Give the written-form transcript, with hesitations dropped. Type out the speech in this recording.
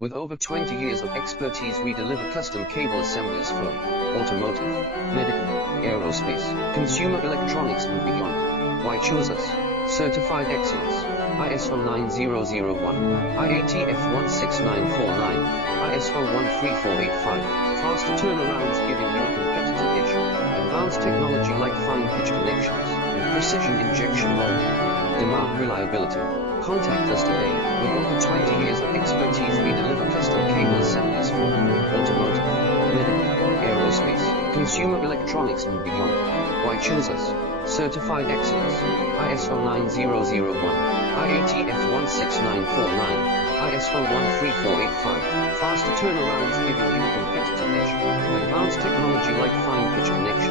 With over 20 years of expertise, we deliver custom cable assemblies for automotive, medical, aerospace, consumer electronics and beyond. Why choose us? Certified excellence, ISO 9001, IATF 16949, ISO 13485, faster turnarounds giving you a competitive edge, advanced technology like fine pitch connections, and precision injection molding. Demand reliability. Contact us today. With over 20 years of expertise, we deliver custom cable assemblies for automotive, medical, aerospace, consumer electronics and beyond. Why choose us? Certified excellence, ISO 9001, IATF 16949, ISO 13485, faster turnarounds giving you a competitive edge, advanced technology like fine pitch connections.